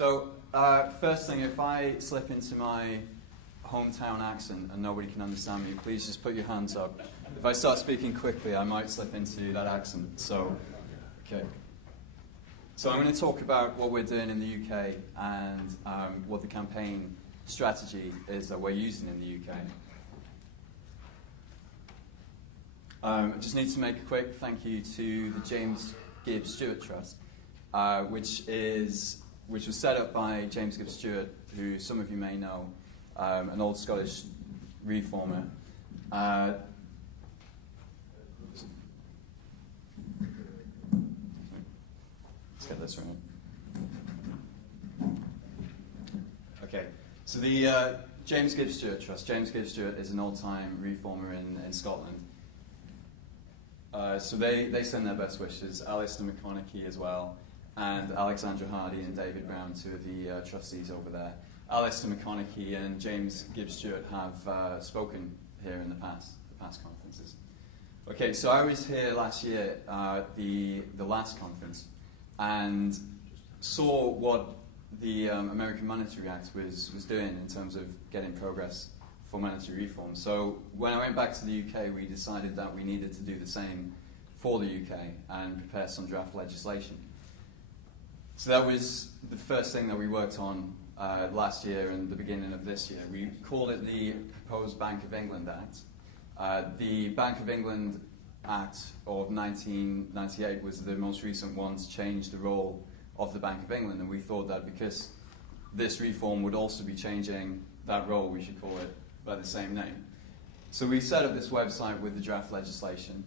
So, first thing, if I slip into my hometown accent and nobody can understand me, please just put your hands up. If I start speaking quickly, I might slip into that accent. So, okay. So I'm going to talk about what we're doing in the UK and what the campaign strategy is that we're using in the UK. I just need to make a quick thank you to the James Gibbs Stewart Trust, which was set up by James Gibbs Stewart, who some of you may know, an old Scottish reformer. Let's get this right. Okay, so the James Gibbs Stewart Trust. James Gibbs Stewart is an old-time reformer in Scotland. So they send their best wishes. Alistair McConaughey as well, and Alexandra Hardy and David Brown, two of the trustees over there. Alistair McConaughey and James Gibbs Stewart have spoken here in the past conferences. Okay, so I was here last year, the last conference, and saw what the American Monetary Act was doing in terms of getting progress for monetary reform. So when I went back to the UK, we decided that we needed to do the same for the UK and prepare some draft legislation. So that was the first thing that we worked on last year and the beginning of this year. We called it the proposed Bank of England Act. The Bank of England Act of 1998 was the most recent one to change the role of the Bank of England, and we thought that because this reform would also be changing that role, we should call it by the same name. So we set up this website with the draft legislation.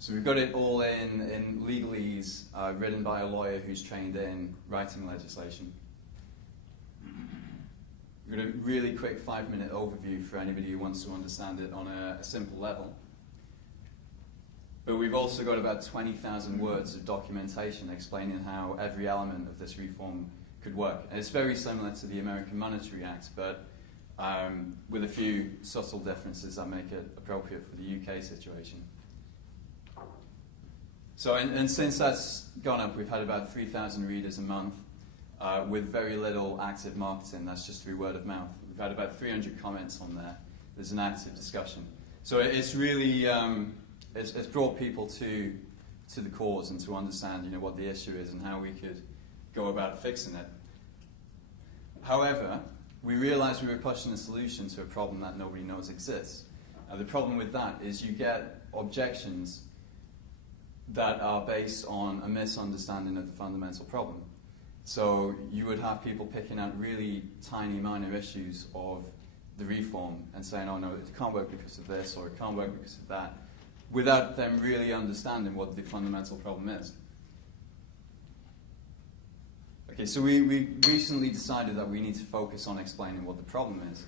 So we've got it all in legalese, written by a lawyer who's trained in writing legislation. We've got a really quick 5-minute overview for anybody who wants to understand it on a simple level. But we've also got about 20,000 words of documentation explaining how every element of this reform could work. And it's very similar to the American Monetary Act, but with a few subtle differences that make it appropriate for the UK situation. So, and since that's gone up, we've had about 3,000 readers a month with very little active marketing. That's just through word of mouth. We've had about 300 comments on there. There's an active discussion. So it's really, it's brought people to the cause and to understand, what the issue is and how we could go about fixing it. However, we realized we were pushing a solution to a problem that nobody knows exists. Now, the problem with that is you get objections that are based on a misunderstanding of the fundamental problem. So you would have people picking out really tiny minor issues of the reform and saying, oh no, it can't work because of this or it can't work because of that, without them really understanding what the fundamental problem is. Okay, so we recently decided that we need to focus on explaining what the problem is.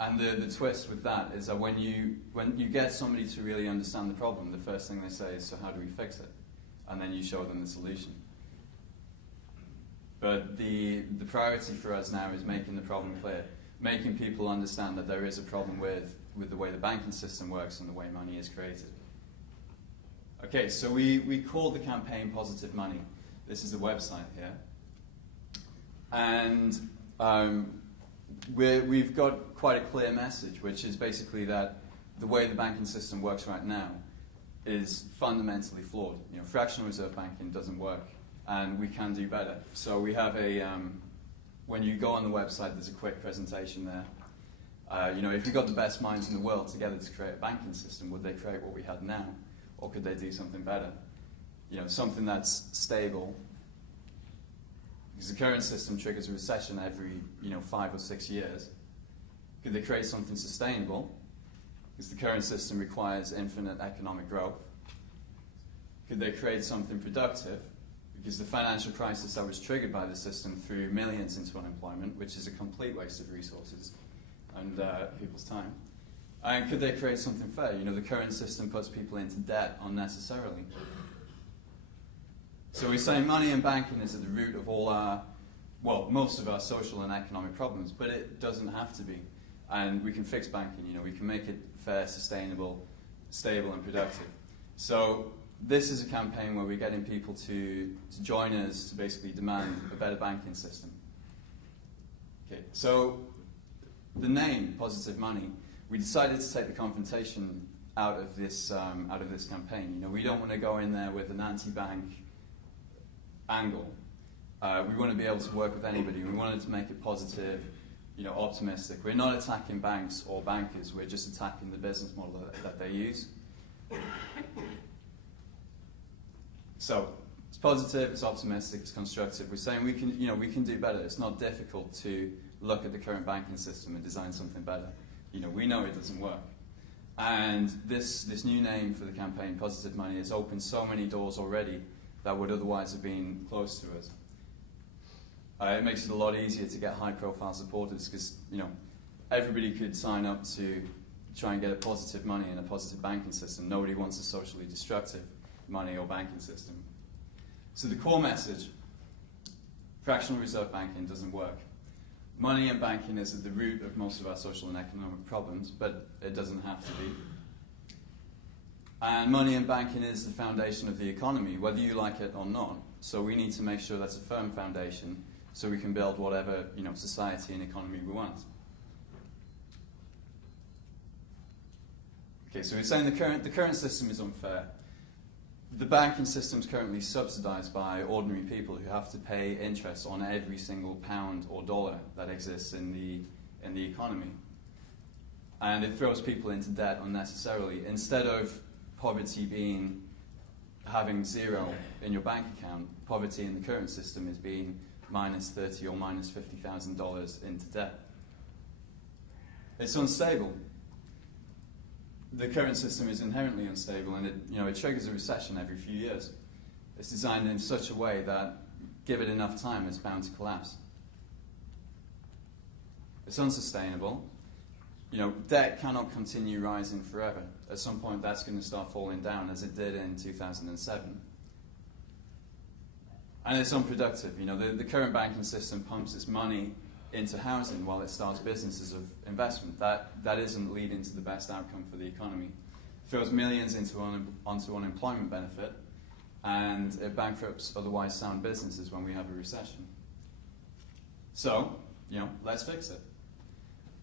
And the twist with that is that when you get somebody to really understand the problem, the first thing they say is, so how do we fix it? And then you show them the solution. But the priority for us now is making the problem clear, making people understand that there is a problem with the way the banking system works and the way money is created. Okay, so we called the campaign Positive Money. This is the website here. And we've got quite a clear message, which is basically that the way the banking system works right now is fundamentally flawed. Fractional reserve banking doesn't work, and we can do better. So we have when you go on the website, there's a quick presentation there. If you got the best minds in the world together to create a banking system, would they create what we had now, or could they do something better? Something that's stable. Because the current system triggers a recession every 5 or 6 years. Could they create something sustainable? Because the current system requires infinite economic growth. Could they create something productive? Because the financial crisis that was triggered by the system threw millions into unemployment, which is a complete waste of resources and people's time. And could they create something fair? The current system puts people into debt unnecessarily. So we're saying money and banking is at the root of all most of our social and economic problems, but it doesn't have to be. And we can fix banking, we can make it fair, sustainable, stable and productive. So this is a campaign where we're getting people to join us to basically demand a better banking system. Okay, so the name, Positive Money, we decided to take the confrontation out of this campaign. You know, we don't want to go in there with an anti-bank angle. We want to be able to work with anybody. We wanted to make it positive, you know, optimistic. We're not attacking banks or bankers. We're just attacking the business model that they use. So it's positive, it's optimistic, it's constructive. We're saying we can do better. It's not difficult to look at the current banking system and design something better. You know, we know it doesn't work. And this new name for the campaign, Positive Money, has opened so many doors already that would otherwise have been closed to us. It makes it a lot easier to get high-profile supporters because, you know, everybody could sign up to try and get a positive money and a positive banking system. Nobody wants a socially destructive money or banking system. So the core message, fractional reserve banking doesn't work. Money and banking is at the root of most of our social and economic problems, but it doesn't have to be. And money and banking is the foundation of the economy, whether you like it or not. So we need to make sure that's a firm foundation so we can build whatever, you know, society and economy we want. Okay, so we're saying the current system is unfair. The banking system is currently subsidized by ordinary people who have to pay interest on every single pound or dollar that exists in the economy. And it throws people into debt unnecessarily. Instead of poverty having zero in your bank account, poverty in the current system is being minus $30,000 or minus $50,000 into debt. It's unstable. The current system is inherently unstable, and it triggers a recession every few years. It's designed in such a way that, give it enough time, it's bound to collapse. It's unsustainable. You know, debt cannot continue rising forever. At some point, that's going to start falling down, as it did in 2007. And it's unproductive. You know, the current banking system pumps its money into housing while it starts businesses of investment. That isn't leading to the best outcome for the economy. It throws millions onto unemployment benefit, and it bankrupts otherwise sound businesses when we have a recession. So, you know, let's fix it.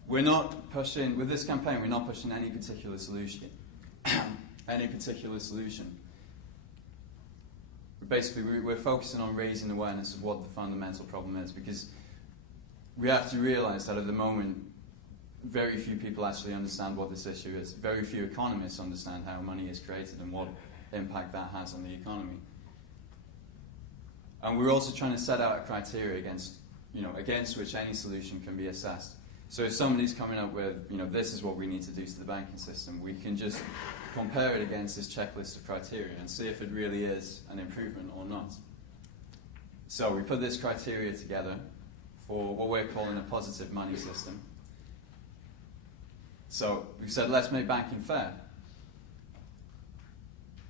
We're not pushing, with this campaign, we're not pushing any particular solution. Basically, we're focusing on raising awareness of what the fundamental problem is, because we have to realize that at the moment, very few people actually understand what this issue is. Very few economists understand how money is created and what impact that has on the economy. And we're also trying to set out a criteria against which any solution can be assessed. So if somebody's coming up with, this is what we need to do to the banking system, we can just compare it against this checklist of criteria and see if it really is an improvement or not. So we put this criteria together for what we're calling a positive money system. So we said, let's make banking fair.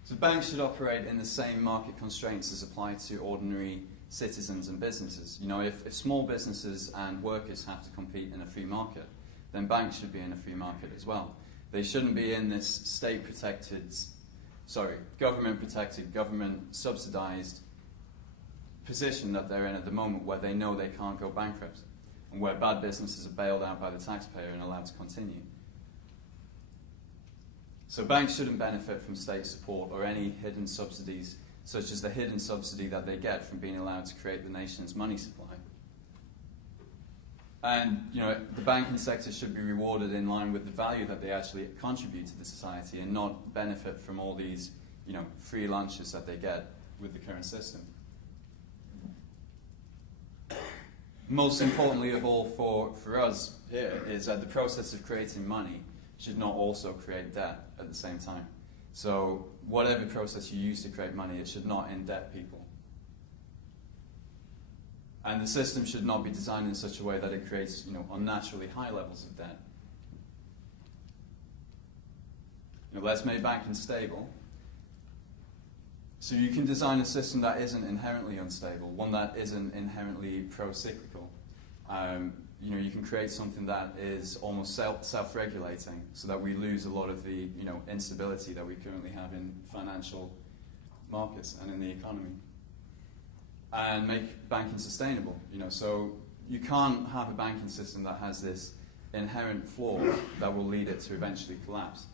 So banks should operate in the same market constraints as apply to ordinary citizens and businesses. You know, if small businesses and workers have to compete in a free market, then banks should be in a free market as well. They shouldn't be in this government-protected, government-subsidized position that they're in at the moment, where they know they can't go bankrupt and where bad businesses are bailed out by the taxpayer and allowed to continue. So banks shouldn't benefit from state support or any hidden subsidies, such as the hidden subsidy that they get from being allowed to create the nation's money supply. And the banking sector should be rewarded in line with the value that they actually contribute to the society, and not benefit from all these free lunches that they get with the current system. Most importantly of all for us here is that the process of creating money should not also create debt at the same time. So whatever process you use to create money, it should not in-debt people. And the system should not be designed in such a way that it creates unnaturally high levels of debt. Let's make banking stable. So you can design a system that isn't inherently unstable, one that isn't inherently pro-cyclical. you can create something that is almost self-regulating, so that we lose a lot of the instability that we currently have in financial markets and in the economy, and make banking sustainable. So you can't have a banking system that has this inherent flaw that will lead it to eventually collapse.